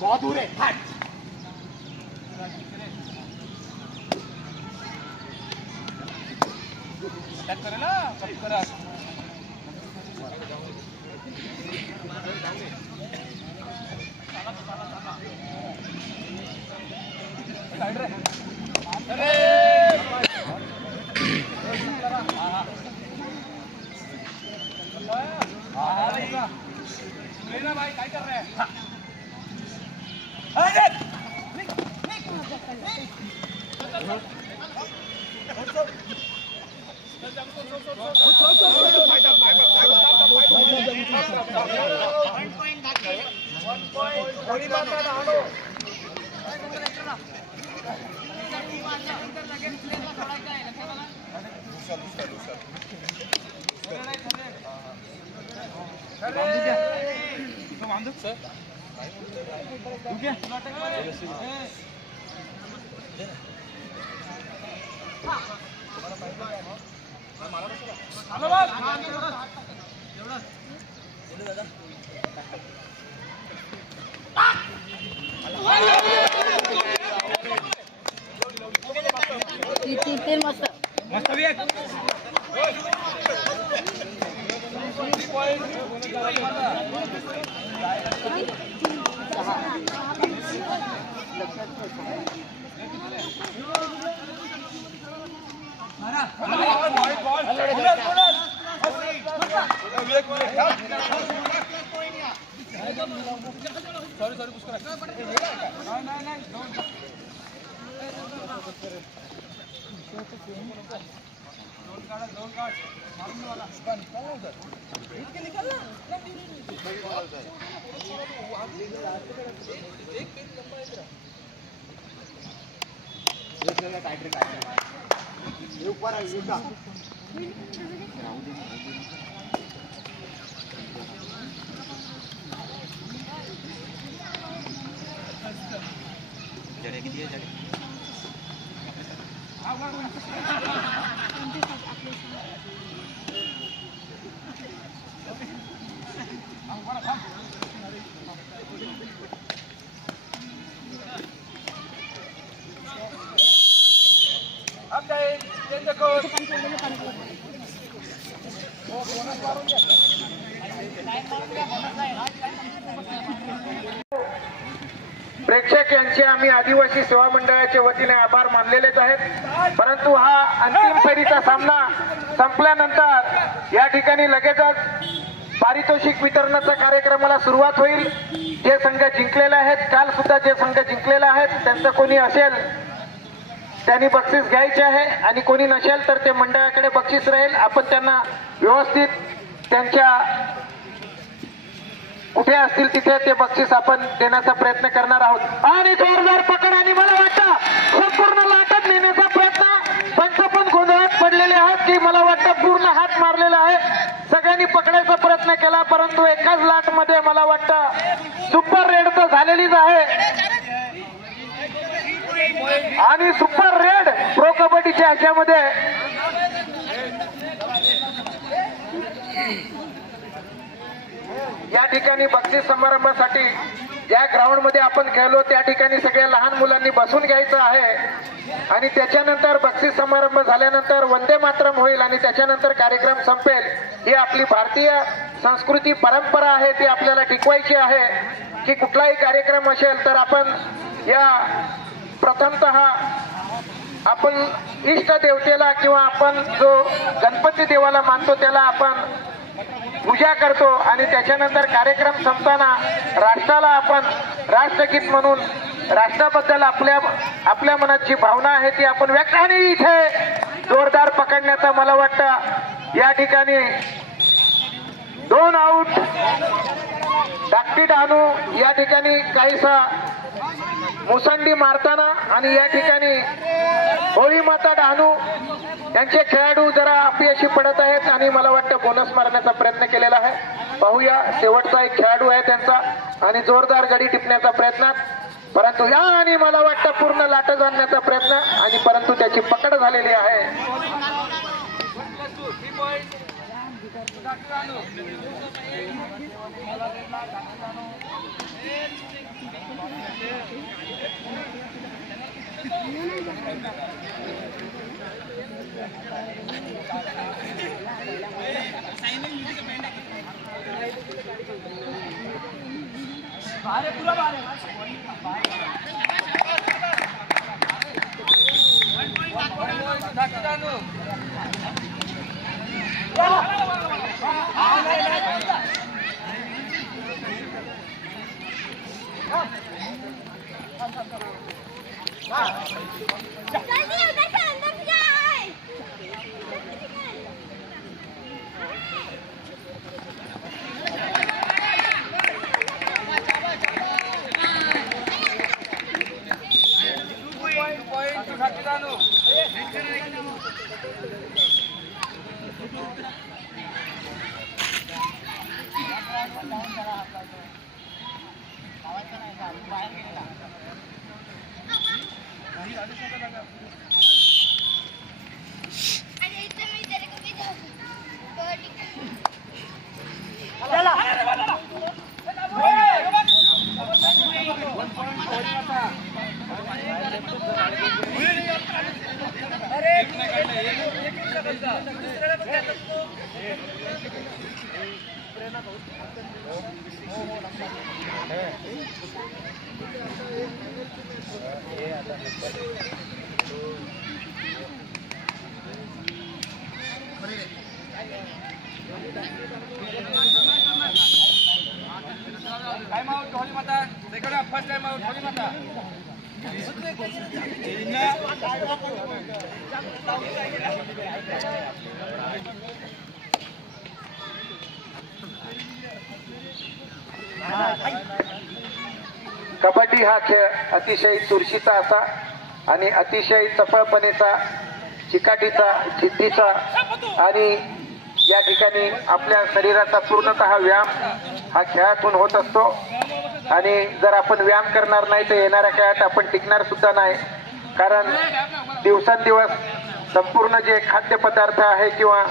बहुत दूर है भाई काय कर रहे हैं प्रेक्षक यांचे आम्ही आदिवासी सेवा मंडळाच्या वतीने आभार मानलेलेच आहेत। परंतु हा अंतिम फेरीचा सामना संपल्यानंतर या ठिकाणी लगेचच पारितोषिक वितरणाचा कार्यक्रमाला सुरुवात होईल। जे संघ जिंकलेले आहेत, काल सुद्धा जे संघ जिंकलेले आहेत त्यांचं कोणी असेल त्यांनी बक्षीस घ्यायचे आहे आणि कोणी नसेल तर ते मंडळाकडे बक्षीस राहील. आपण त्यांना व्यवस्थित त्यांच्या कुठे असतील तिथे ते बक्षीस आपण देण्याचा प्रयत्न करणार आहोत. आणि जोरदार पकड आणि मला वाटतं संपूर्ण लाटत नेण्याचा प्रयत्न. पंच पण गोंधळात पडलेले आहात की मला वाटतं पूर्ण हात मारलेला आहे. सगळ्यांनी पकडायचा प्रयत्न केला परंतु एकाच लाट मध्ये मला वाटतं सुपर रेड तर झालेलीच आहे. आणि सुपर रेड प्रो कबड्डीच्या ह्याच्यामध्ये या ठिकाणी बक्षीस समारंभासाठी ज्या ग्राउंड मध्ये आपण खेळलो त्या ठिकाणी सगळ्या लहान मुलांनी बसून घ्यायचं आहे. आणि त्याच्यानंतर बक्षीस समारंभ झाल्यानंतर वंदे मातरम होईल आणि त्याच्यानंतर कार्यक्रम संपेल. ही आपली भारतीय संस्कृती परंपरा आहे, ती आपल्याला टिकवायची आहे. की कुठलाही कार्यक्रम असेल तर आपण या प्रथमतः आपण इष्ट देवतेला किंवा आपण जो गणपती देवाला मानतो त्याला आपण पूजा करतो आणि त्याच्यानंतर कार्यक्रम संपताना राष्ट्राला आपण राष्ट्रगीत म्हणून राष्ट्राबद्दल आपल्या मनात जी भावना आहे ती आपण व्यक्त. आणि इथे जोरदार पकडण्याचा मला वाटतं या ठिकाणी 2 आऊट. धाकटी डहाणू या ठिकाणी काहीसा मुसंडी मारताना आणि या ठिकाणी होळी माता डहाणू यांचे खेळाडू जरा अपयशी पडत आहेत आणि मला वाटतं बोनस मारण्याचा प्रयत्न केलेला आहे. पाहूया शेवटचा एक खेळाडू आहे त्यांचा आणि जोरदार गडी टिपण्याचा प्रयत्न परंतु या आणि मला वाटतं पूर्ण लाटच आणण्याचा प्रयत्न आणि परंतु त्याची पकड झालेली आहे. कबड्डी हा खेळ अतिशय चुरशीचा असा आणि अतिशय चपळपणेचा, चिकाटीचा, जिद्दीचा आणि या ठिकाणी आपल्या शरीराचा पूर्णतः व्यायाम हा खेळातून होत असतो. आणि जर आपण व्यायाम करणार नाही तर येणाऱ्या काळात आपण टिकणार सुद्धा नाही. कारण दिवसेंदिवस संपूर्ण जे खाद्यपदार्थ आहे किंवा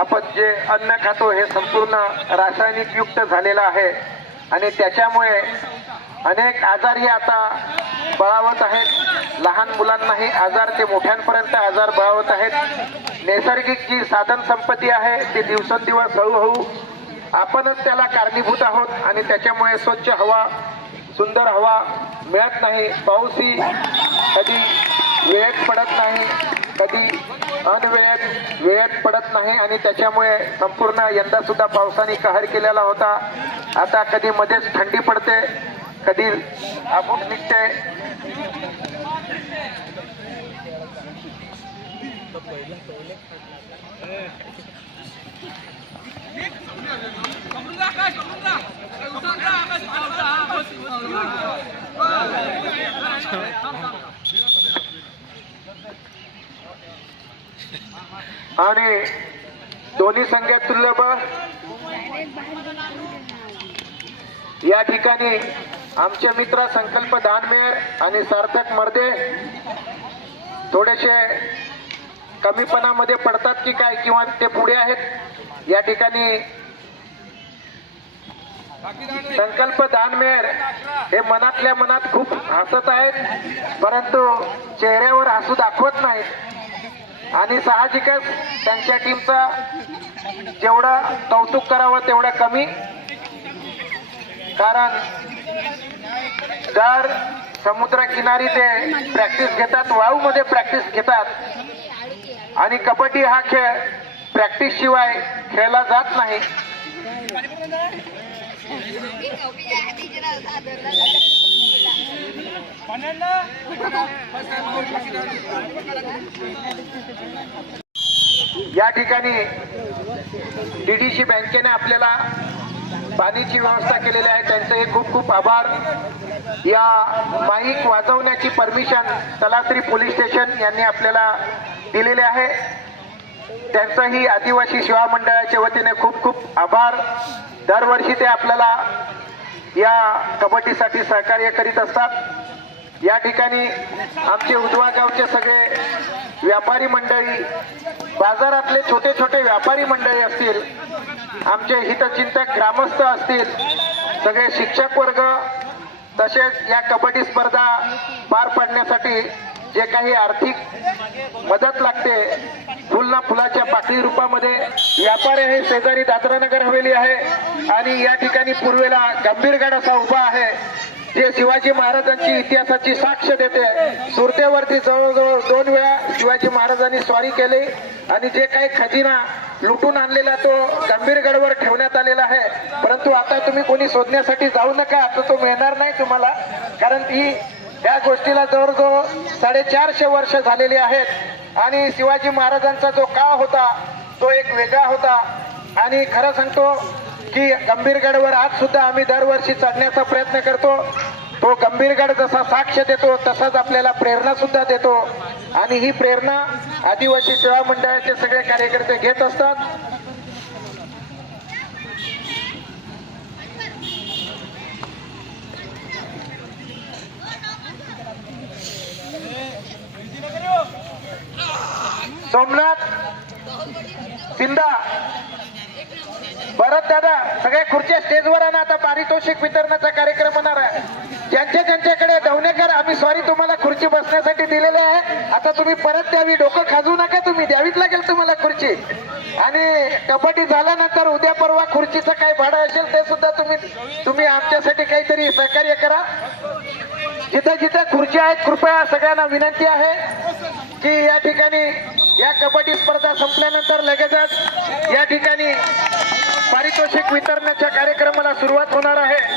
आपण जे अन्न खातो हे संपूर्ण रासायनिक युक्त झालेलं आहे आणि त्याच्यामुळे अनेक आजारही आता बळावत आहेत. लहान मुलांनाही आजार ते मोठ्यांपर्यंत आजार बळावत आहेत. नैसर्गिक जी साधन संपत्ती आहे ती दिवसेंदिवस हळूहळू आपणच त्याला कारणीभूत आहोत आणि त्याच्यामुळे स्वच्छ हवा, सुंदर हवा मिळत नाही. पाऊसही कधी वेळेत पडत नाही, कधी वेळेत पडत नाही आणि त्याच्यामुळे संपूर्ण यंदा सुद्धा पावसाने कहर केलेला होता. आता कधी मध्येच थंडी पडते, कधी आबूट निघते. आणि दोन्ही संघात तुल्यबळ या ठिकाणी आमचे मित्र संकल्प दानमेर आणि सार्थक मर्दे थोडेसे कमीपणामध्ये पडतात की काय किंवा ते पुढे आहेत. या ठिकाणी संकल्प दानमेर हे मनातल्या मनात खूप हसत आहेत परंतु चेहऱ्यावर हसू दाखवत नाहीत आणि साहजिकच त्यांच्या टीमचा जेवढं कौतुक करावं तेवढं कमी. कारण दर समुद्रकिनारी ते प्रॅक्टिस घेतात, वाळूमध्ये प्रॅक्टिस घेतात आणि कबड्डी हा खेळ प्रॅक्टिस शिवाय खेळला जात नाही. या ठिकाणी डीडीसी बँकेने आपल्याला पाण्याची व्यवस्था केलेली आहे, त्यांचे खूप खूप आभार. या माईक वाजवण्याची परमिशन तलासरी पोलीस स्टेशन यांनी आपल्याला दिलेले आहे, त्यांचाही आदिवासी सेवा मंडळाच्या वतीने खूप खूप आभार. दरवर्षी ते आपल्याला या कबड्डीसाठी सहकार्य करीत असतात. या ठिकाणी आमचे उजवा गावचे सगळे व्यापारी मंडळी, बाजारातले छोटे छोटे व्यापारी मंडळी असतील, आमचे हितचिंतक ग्रामस्थ असतील, सगळे शिक्षक वर्ग, तसेच या कबड्डी स्पर्धा पार पाडण्यासाठी जे काही आर्थिक मदत लागते फुलना फुलाच्या पाकळी रूपामध्ये व्यापारी हे शेजारी दादरानगर हवेली आहे आणि या ठिकाणी पूर्वेला गंभीरगड असा उभा आहे जे शिवाजी महाराजांची इतिहासाची साक्ष देते. सुरतेवरती जवळजवळ 2 वेळा शिवाजी महाराजांनी स्वारी केली आणि जे काही खजिना लुटून आणलेला तो गंभीरगडवर ठेवण्यात आलेला आहे. परंतु आता तुम्ही कोणी शोधण्यासाठी जाऊ नका, आता तो मिळणार नाही तुम्हाला, कारण या गोष्टीला जवळजवळ 450 वर्ष झालेली आहेत आणि शिवाजी महाराजांचा जो काळ होता तो एक वेगळा होता. आणि खरं सांगतो की गंभीरगडवर आज सुद्धा आम्ही दरवर्षी चढण्याचा प्रयत्न करतो. तो गंभीरगड जसा साक्ष देतो तसाच आपल्याला प्रेरणा सुद्धा देतो आणि ही प्रेरणा आदिवासी सेवा मंडळाचे सगळे कार्यकर्ते घेत असतात. सोमनाथ सिंधा, भरत दादा, सगळ्या खुर्च्या स्टेजवर आणा. आता पारितोषिक वितरणाचा कार्यक्रम होणार आहे. ज्यांच्याकडे दवणेकर, आम्ही सॉरी तुम्हाला खुर्ची बसण्यासाठी दिलेली आहे, आता तुम्ही परत द्यावी, डोकं खाजू नका, तुम्ही द्यावीच लागेल तुम्हाला खुर्ची. आणि कबड्डी झाल्यानंतर उद्या परवा खुर्चीचं काही भाडं असेल ते सुद्धा तुम्ही आमच्यासाठी काहीतरी सहकार्य करा. जिथे जिथे खुर्च्या आहेत कृपया सगळ्यांना विनंती आहे की या ठिकाणी या कबड्डी स्पर्धा संपल्यानंतर लगेचच या ठिकाणी पारितोषिक वितरणाच्या कार्यक्रमाला सुरुवात होणार आहे.